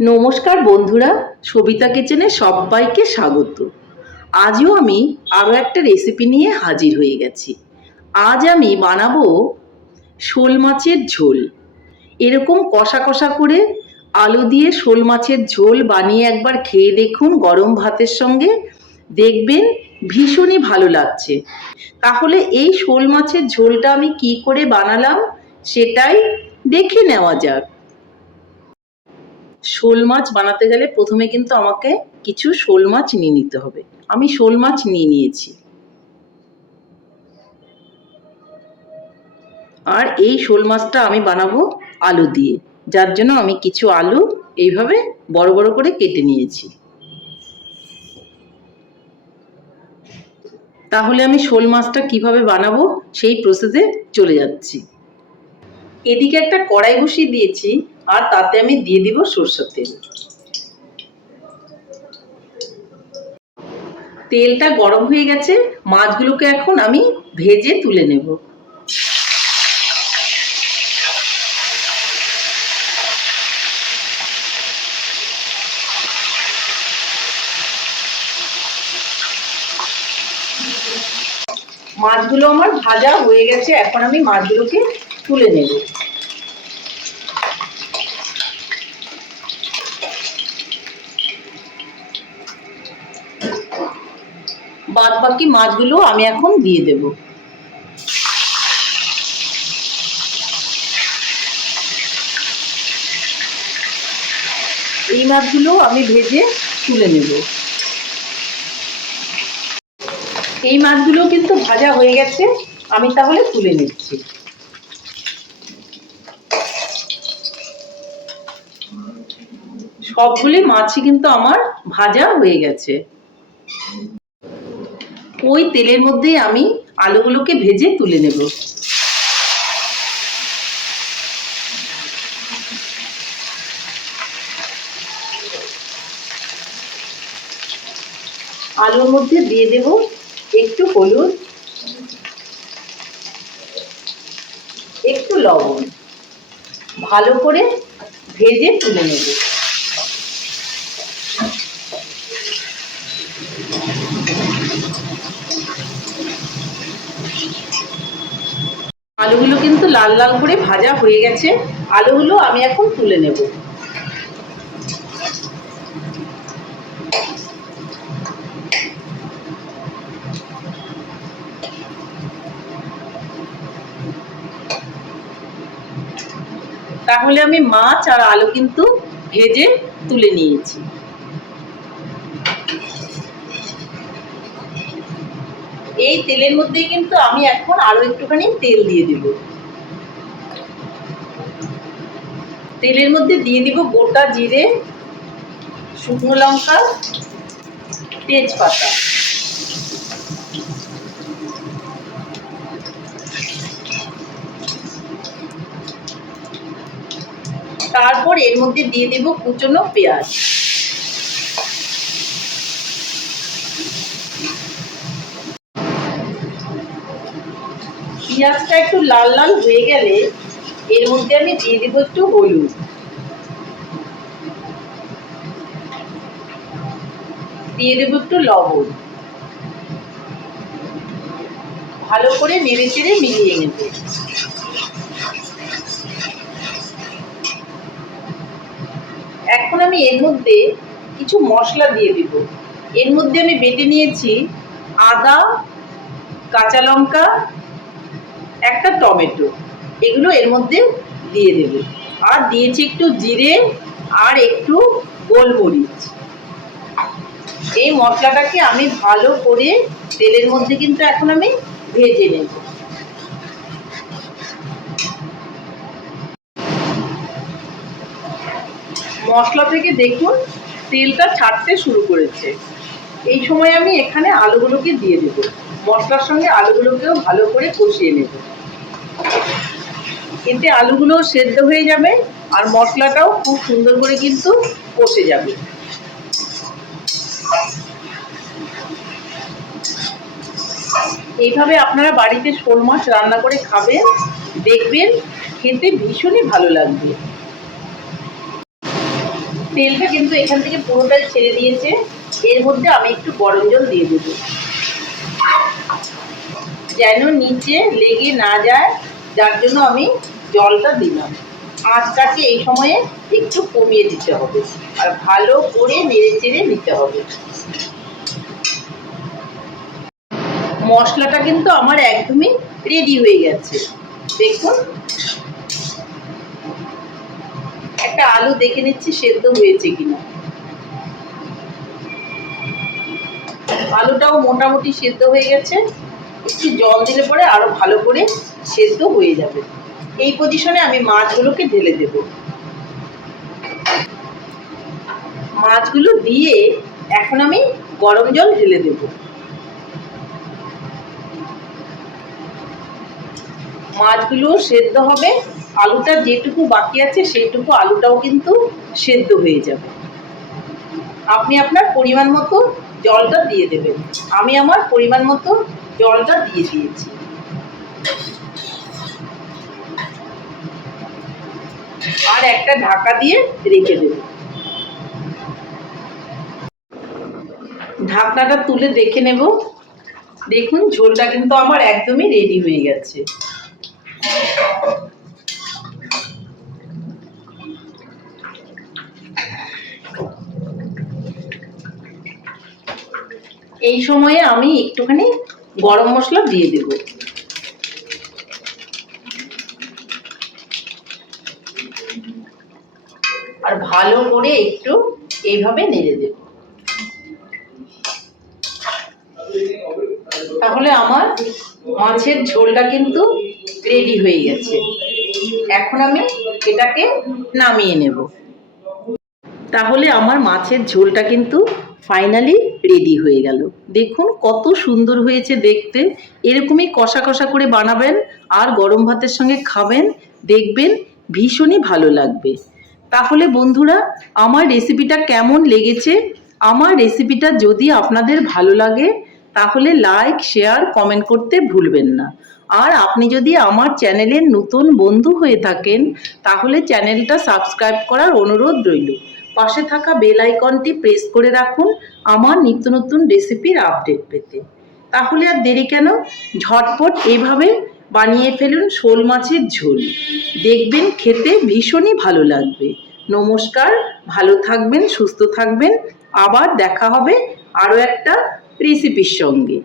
নমস্কার বন্ধুরা, সবিতা কিচেনে সবাইকে স্বাগত। আজও আমি আরও একটা রেসিপি নিয়ে হাজির হয়ে গেছি। আজ আমি বানাবো শোল মাছের ঝোল। এরকম কষা কষা করে আলু দিয়ে শোল মাছের ঝোল বানিয়ে একবার খেয়ে দেখুন গরম ভাতের সঙ্গে। দেখবেন ভীষণই ভালো লাগছে। তাহলে এই শোল মাছের ঝোলটা আমি কি করে বানালাম সেটাই দেখে নেওয়া যাক। শোল মাছ বানাতে গেলে প্রথমে কিন্তু আমাকে কিছু শোল মাছ নিয়ে নিতে হবে। আমি শোল মাছ নিয়ে নিয়েছি। আর এই শোল মাছটা আমি বানাবো আলু দিয়ে। যার জন্য আমি কিছু আলু এইভাবে বড় বড় করে কেটে নিয়েছি। তাহলে আমি শোল মাছটা কীভাবে বানাবো সেই প্রসেসে চলে যাচ্ছি। এদিকে একটা কড়াই বসিয়ে দিয়েছি, আর তাতে আমি দিয়ে দিব সরষের তেল। তেলটা গরম হয়ে গেছে, মাছগুলোকে এখন আমি ভেজে তুলে নেব। মাছগুলো আমার ভাজা হয়ে গেছে, এখন আমি মাছগুলোকে তুলে নেব। বাদ বাকি মাছগুলো আমি এখন দিয়ে দেব। এই মাছগুলো আমি ভেজে তুলে নেব। এই মাছগুলো কিন্তু ভাজা হয়ে গেছে, আমি তাহলে তুলে নিচ্ছি। সবগুলি মাছই কিন্তু আমার ভাজা হয়ে গেছে। ওই তেলের মধ্যে আমি আলুগুলোকে ভেজে তুলে নেব। আলুর মধ্যে দিয়ে দেব একটু হলুদ, একটু লবণ। ভালো করে ভেজে তুলে নেব। আলুগুলো কিন্তু লাল লাল করে ভাজা হয়ে গেছে। আলুগুলো আমি এখন তুলে নেব। তাহলে আমি মাছ আর আলু কিন্তু ভেজে তুলে নিয়েছি। এই তেলের মধ্যেই কিন্তু আমি এখন আরও একটুখানি তেল দিয়ে দিব। তেলের মধ্যে দিয়ে দিব গোটা জিরে, শুকনো লঙ্কা, তেজপাতা। তারপর এর মধ্যে দিয়ে দিব কুচনো পেঁয়াজ। পেঁয়াজটা একটু লাল লাল হয়ে গেলে এর মধ্যে আমি দিয়ে দিব একটু হলুদ। দিয়ে দেব একটু লবণ। ভালো করে নেড়ে চেড়ে মিলিয়ে নেব। এখন আমি এর মধ্যে কিছু মশলা দিয়ে দিব। এর মধ্যে আমি বেটে নিয়েছি আদা, কাঁচা লঙ্কা একটা টমেটো, এগুলো এর মধ্যে দিয়ে দেব। আর দিয়েছি একটু জিরে আর একটু গোলমরিচ। এই মশলাটাকে আমি ভালো করে তেলের মধ্যে কিন্তু এখন আমি ভেজে নেব। মশলা থেকে দেখুন, তেলটা ছাড়তে শুরু করেছে। এই সময় আমি এখানে আলুগুলোকে দিয়ে দেবো। মশলার সঙ্গে আলুগুলোকেও ভালো করে কষিয়ে নেব। এতে আলুগুলো সেদ্ধ হয়ে যাবে আর মশলাটাও খুব সুন্দর করে কিন্তু কষে যাবে। এইভাবে আপনারা বাড়িতে শোল মাছ রান্না করে খাবেন, দেখবেন খেতে ভীষণই ভালো লাগবে। তেলটা কিন্তু এখান থেকে পুরোটাই ছেড়ে দিয়েছে, এর মধ্যে আমি একটু গরম জল দিয়ে দেবো। যেন নিচে লেগে না যায়, যার জন্য আমি জলটা দিলাম। আঁচটাকে এই সময়ে একটু কমিয়ে দিতে হবে আর ভালো করে নেড়ে চেড়ে নিতে হবে। মশলাটা কিন্তু আমার একদমই রেডি হয়ে গেছে। দেখুন। একটা আলু দেখে নিচ্ছি সেদ্ধ হয়েছে কিনা। আলুটাও মোটামুটি সেদ্ধ হয়ে গেছে। একটু জল দিলে পরে আরও ভালো করে সেদ্ধ হয়ে যাবে। এই পজিশনে আমি মাছগুলোকে ঢেলে দেব। মাছগুলো দিয়ে এখন আমি গরম জল ঢেলে দেব। মাছগুলো সেদ্ধ হবে। আলুটা যেটুকু বাকি আছে সেইটুকু আলুটাও কিন্তু সেদ্ধ হয়ে যাবে। আপনি আপনার পরিমাণ মতো জলটা দিয়ে দেবেন। আমি আমার পরিমাণ মতো জলটা দিয়ে দিয়েছি। আর একটা ঢাকা দিয়ে রেখে দেব। ঢাকনাটা তুলে দেখে নেব। দেখুন, ঝোলটা কিন্তু আমার একদমই রেডি হয়ে গেছে। এই সময়ে আমি একটুখানি গরম মশলা দিয়ে দেব। আর ভালো করে একটু এইভাবে নেড়ে দেব। তাহলে আমার মাছের ঝোলটা কিন্তু রেডি হয়ে গেছে। এখন আমি এটাকে নামিয়ে নেব। তাহলে আমার মাছের ঝোলটা কিন্তু ফাইনালি রেডি হয়ে গেল। দেখুন কত সুন্দর হয়েছে দেখতে। এরকমই কষা কষা করে বানাবেন আর গরম ভাতের সঙ্গে খাবেন। দেখবেন ভীষণই ভালো লাগবে। তাহলে বন্ধুরা, আমার রেসিপিটা কেমন লেগেছে? আমার রেসিপিটা যদি আপনাদের ভালো লাগে, তাহলে লাইক শেয়ার কমেন্ট করতে ভুলবেন না। আর আপনি যদি আমার চ্যানেলের নতুন বন্ধু হয়ে থাকেন, তাহলে চ্যানেলটা সাবস্ক্রাইব করার অনুরোধ রইল। পাশে থাকা বেল আইকনটি প্রেস করে রাখুন আমার নিত্য নতুন রেসিপির আপডেট পেতে। তাহলে আর দেরি কেন? ঝটপট এইভাবে বানিয়ে ফেলুন শোল মাছের ঝোল। দেখবেন খেতে ভীষণই ভালো লাগবে। নমস্কার, ভালো থাকবেন, সুস্থ থাকবেন। আবার দেখা হবে আরও একটা রেসিপির সঙ্গে।